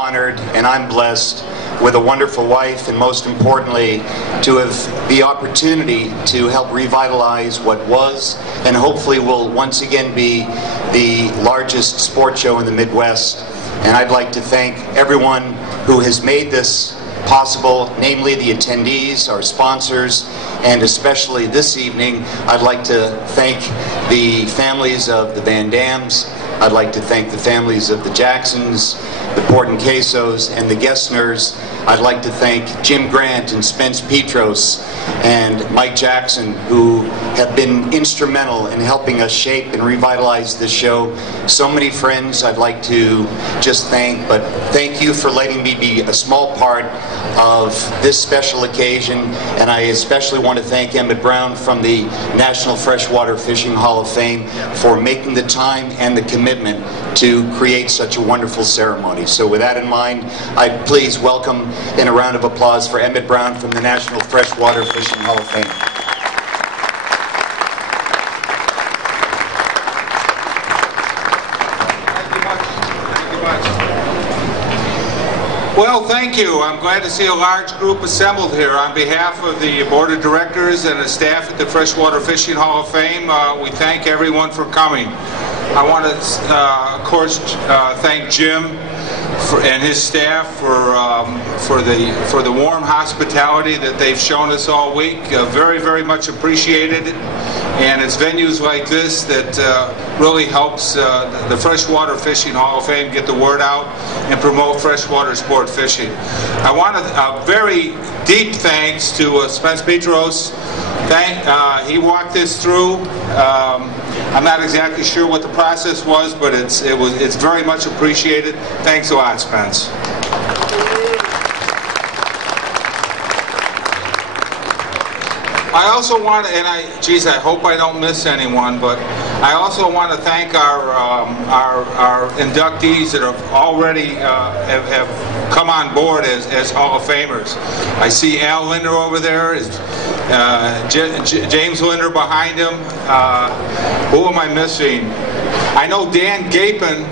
Honored, and I'm blessed with a wonderful wife, and most importantly to have the opportunity to help revitalize what was and hopefully will once again be the largest sports show in the Midwest. And I'd like to thank everyone who has made this possible, namely the attendees, our sponsors, and especially this evening I'd like to thank the families of the Van Dams. I'd like to thank the families of the Jacksons, the Portencasos, and the Gessners. I'd like to thank Jim Grant and Spence Petros and Mike Jackson, who have been instrumental in helping us shape and revitalize this show. So many friends I'd like to just thank, but thank you for letting me be a small part of this special occasion. And I especially want to thank Emmett Brown from the National Freshwater Fishing Hall of Fame for making the time and the commitment to create such a wonderful ceremony. So with that in mind, I'd please welcome in a round of applause for Emmett Brown from the National Freshwater Fishing Hall of Fame. Well, thank you. I'm glad to see a large group assembled here. On behalf of the Board of Directors and the staff at the Freshwater Fishing Hall of Fame, we thank everyone for coming. I want to, of course, thank Jim and his staff for the warm hospitality that they've shown us all week. Very, very much appreciated. And it's venues like this that really helps the Freshwater Fishing Hall of Fame get the word out and promote freshwater sport fishing. I want a very deep thanks to Spence Petros. He walked this through. I'm not exactly sure what the process was, but it's very much appreciated. Thanks a lot, Spence. I also want to, and I hope I don't miss anyone, but I also want to thank our inductees that have already have come on board as Hall of Famers. I see Al Linder over there, James Linder behind him. Who am I missing? I know Dan Gapin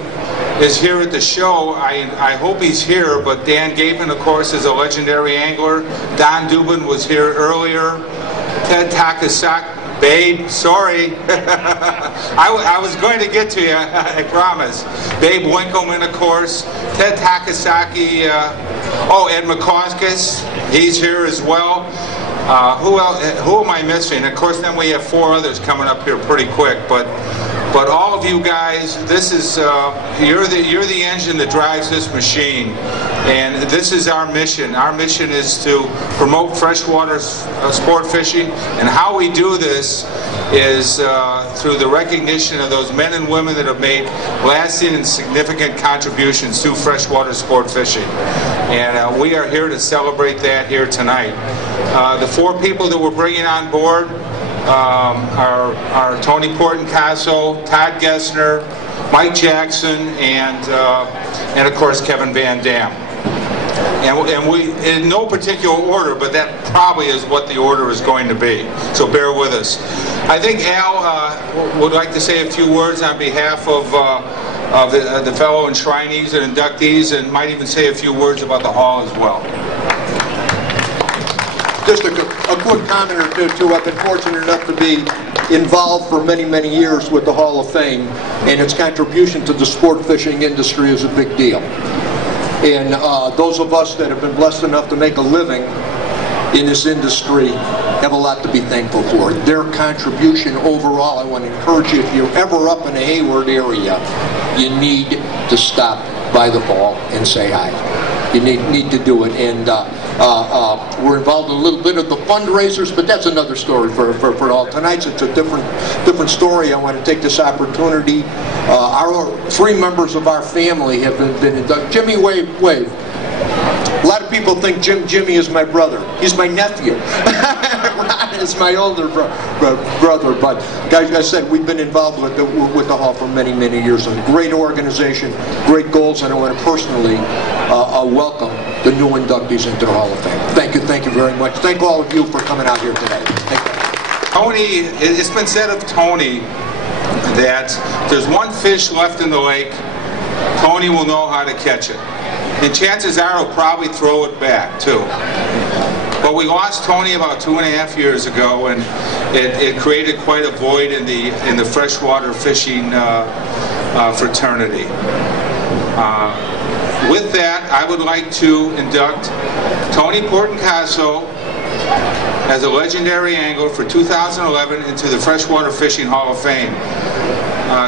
is here at the show. I hope he's here, but Dan Gapin, of course, is a legendary angler. Don Dubin was here earlier. Ted Takasaki, Babe, sorry. I was going to get to you, I promise. Babe Winkleman, of course. Ted Takasaki, Ed McCauskis, he's here as well. Who am I missing? Of course, then we have four others coming up here pretty quick, but all of you guys, this is you're the engine that drives this machine, and this is our mission. Our mission is to promote freshwater sport fishing, and how we do this is through the recognition of those men and women that have made lasting and significant contributions to freshwater sport fishing. And we are here to celebrate that here tonight. The four people that we're bringing on board are Tony Portencaso, Todd Gessner, Mike Jackson, and of course Kevin Van Dam. And we, in no particular order, but that probably is what the order is going to be. So bear with us. I think Al would like to say a few words on behalf of the fellow enshrinees and inductees, and might even say a few words about the hall as well. Just a quick comment or two. I've been fortunate enough to be involved for many, many years with the Hall of Fame, and its contribution to the sport fishing industry is a big deal. And those of us that have been blessed enough to make a living in this industry have a lot to be thankful for. Their contribution overall, I want to encourage you, if you're ever up in the Hayward area, you need to stop by the hall and say hi. You need to do it. And we're involved in a little bit of the fundraisers, but that's another story for all. Tonight's it's a different story. I want to take this opportunity. Our three members of our family have been inducted. Jimmy, wave. A lot of people think Jimmy is my brother. He's my nephew. Ron is my older brother. But guys, like I said, we've been involved with the Hall for many, many years. A great organization, great goals, and I want to personally welcome the new inductees into the Hall of Fame. Thank you very much. Thank all of you for coming out here today. Thank you. Tony, it's been said of Tony that there's one fish left in the lake, Tony will know how to catch it. And chances are he'll probably throw it back, too. But we lost Tony about 2.5 years ago, and it created quite a void in the freshwater fishing fraternity. With that, I would like to induct Tony Portencaso as a legendary angler for 2011 into the Freshwater Fishing Hall of Fame.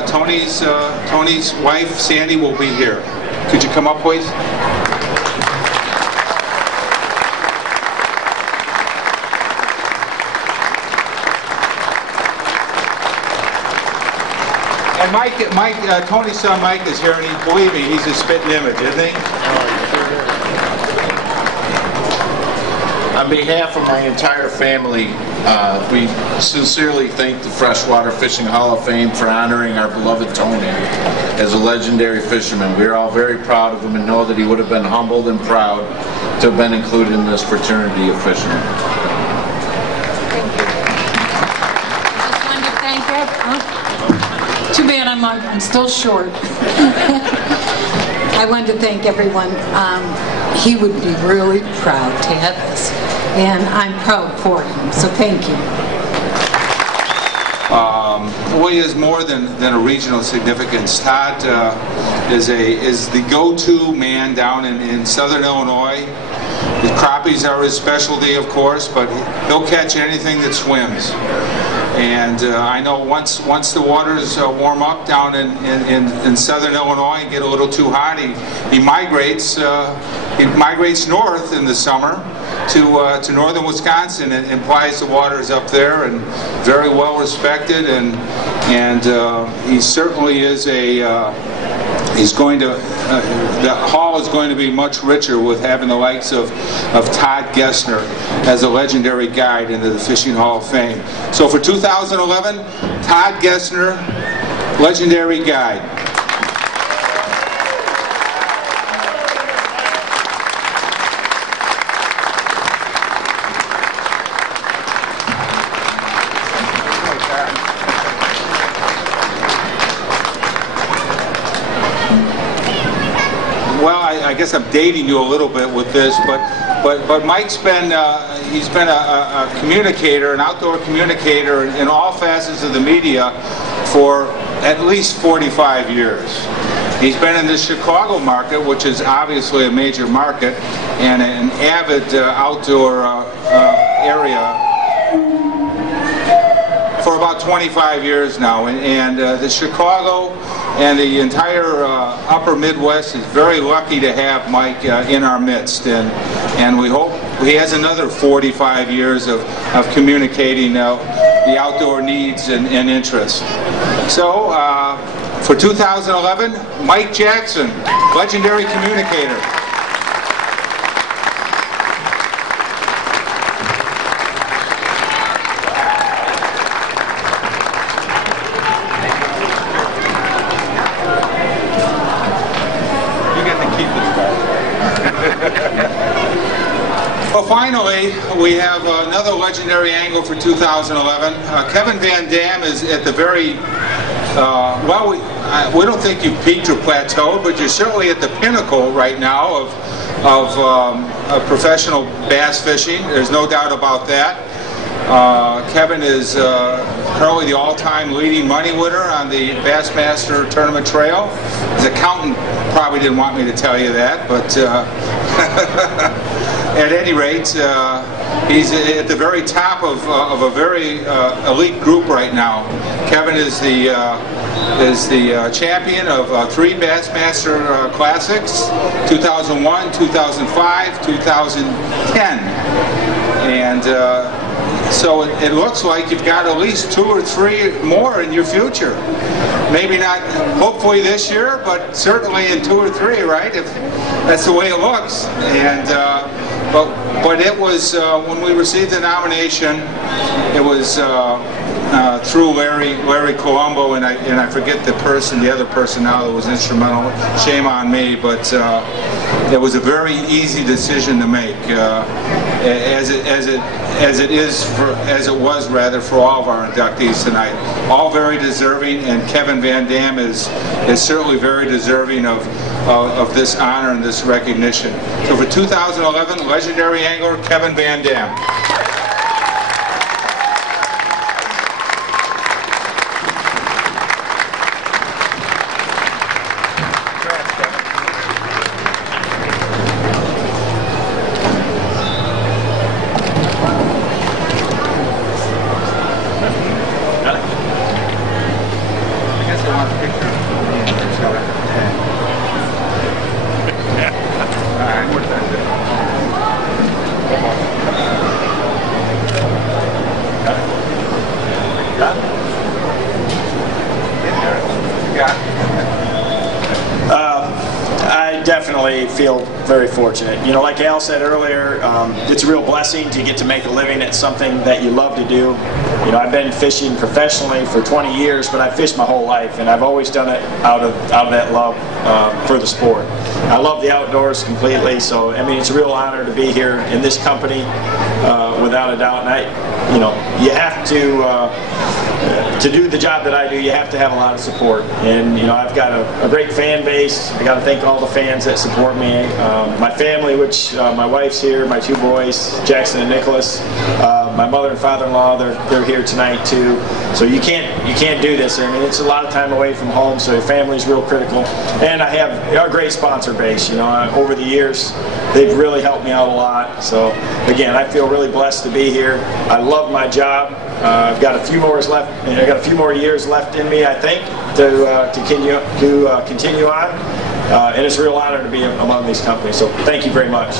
Tony's wife, Sandy, will be here. Could you come up, please? And Tony's son Mike is here, and believe me, he's a spitting image, isn't he? On behalf of my entire family, we sincerely thank the Freshwater Fishing Hall of Fame for honoring our beloved Tony as a legendary fisherman. We're all very proud of him and know that he would have been humbled and proud to have been included in this fraternity of fishermen. Thank you. I just wanted to thank everyone. Too bad I'm still short. I wanted to thank everyone. He would be really proud to have this, and I'm proud for him, so thank you. Well, he is more than a regional significance. Todd is the go-to man down in southern Illinois. The crappies are his specialty, of course, but he'll catch anything that swims. And I know once the waters warm up down in southern Illinois and get a little too hot, he migrates north in the summer to northern Wisconsin and plies the waters up there, and very well respected, and he certainly is the hall is going to be much richer with having the likes of Todd Gessner as a legendary guide into the Fishing Hall of Fame. So for 2011, Todd Gessner, legendary guide. I guess I'm dating you a little bit with this, but Mike's been he's been a communicator, an outdoor communicator in all facets of the media for at least 45 years. He's been in the Chicago market, which is obviously a major market and an avid outdoor area for about 25 years now, and the Chicago and the entire upper Midwest is very lucky to have Mike in our midst, and we hope he has another 45 years of communicating the outdoor needs and interests. So for 2011, Mike Jackson, legendary communicator. Well, finally, we have another legendary angler for 2011. Kevin Van Dam is at the very, we don't think you've peaked or plateaued, but you're certainly at the pinnacle right now of professional bass fishing. There's no doubt about that. Kevin is currently the all-time leading money winner on the Bassmaster Tournament Trail. His accountant probably didn't want me to tell you that, but at any rate, he's at the very top of a very elite group right now. Kevin is the champion of 3 Bassmaster Classics, 2001, 2005, 2010, and so it looks like you've got at least 2 or 3 more in your future. Maybe not, hopefully this year, but certainly in 2 or 3, right? If that's the way it looks. And but it was when we received the nomination, it was through Larry Colombo, and I forget the other person now that was instrumental. Shame on me, but it was a very easy decision to make, as it was for all of our inductees tonight. All very deserving, and Kevin Van Dam is certainly very deserving of of this honor and this recognition. So for 2011, legendary angler Kevin Van Dam. I definitely feel very fortunate. You know, like Al said earlier, it's a real blessing to get to make a living at something that you love to do. You know, I've been fishing professionally for 20 years, but I've fished my whole life, and I've always done it out of that love for the sport. I love the outdoors completely, so I mean, it's a real honor to be here in this company, without a doubt. And you know, you have to do the job that I do, you have to have a lot of support. And you know, I've got a great fan base. I got to thank all the fans that support me. My family, which my wife's here, my two boys, Jackson and Nicholas. My mother and father-in-law, they're here tonight too. So you can't do this. I mean, it's a lot of time away from home, so your family's real critical. And I have a great sponsor base. You know, over the years, they've really helped me out a lot. So again, I feel really blessed to be here. I love my job. I've got a few more years left in me, I think, to continue on. And it's a real honor to be among these companies. So thank you very much.